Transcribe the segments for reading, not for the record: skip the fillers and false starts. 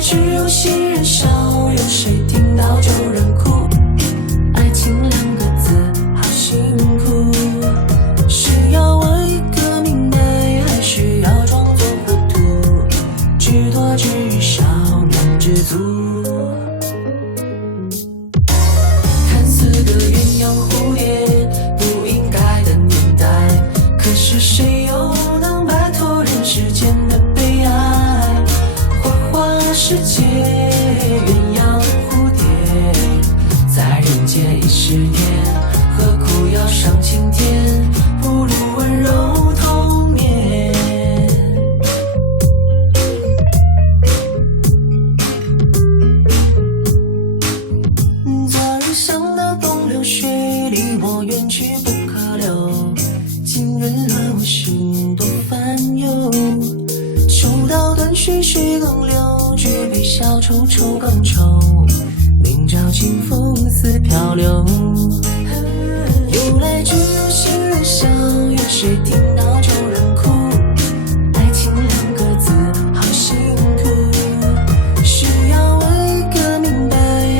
只有新人笑，有谁听到就认哭？爱情两个字好辛苦，是要问一个明白，还是要装作糊涂？知多知少难知足。看似个鸳鸯蝴蝶，不应该的年代，可是谁又能摆脱人世间的悲哀？花花世界，鸳鸯蝴蝶，在人间已是年，何苦要上青天？不如温柔同眠。昨日想的东流水，离我远去不可留，浸润了我心多烦忧。抽刀断续续更留，举杯消愁愁更愁，明朝清风似飘流。由来只有新人笑，有谁听到就认哭？爱情两个字好辛苦，是要问一个明白，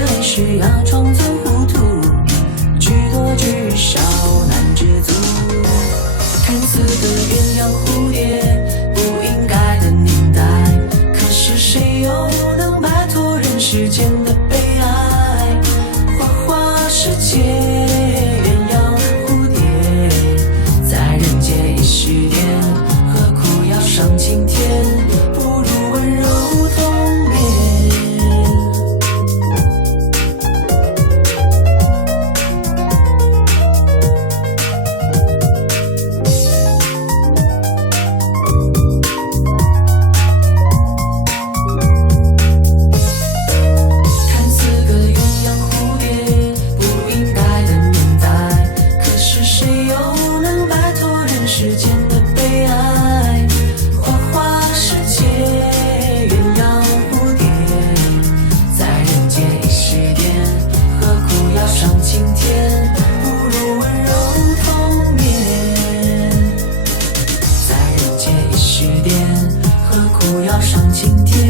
还是要装作糊涂？知多知少难知足。看似个鸳鸯蝴蝶，不应该的年代，可是谁又能摆脱人世间的悲哀？花花世界，鸳鸯蝴蝶，在人间已是年，何苦要上青天？不如温柔同眠。看似个鸳鸯蝴蝶，不应该的年代，可是谁又能摆脱人世间的悲哀？花花世界，鸳鸯蝴蝶，在人间已是年，何苦要上青天？不如温柔同眠。在人间已是年，何苦要上青天？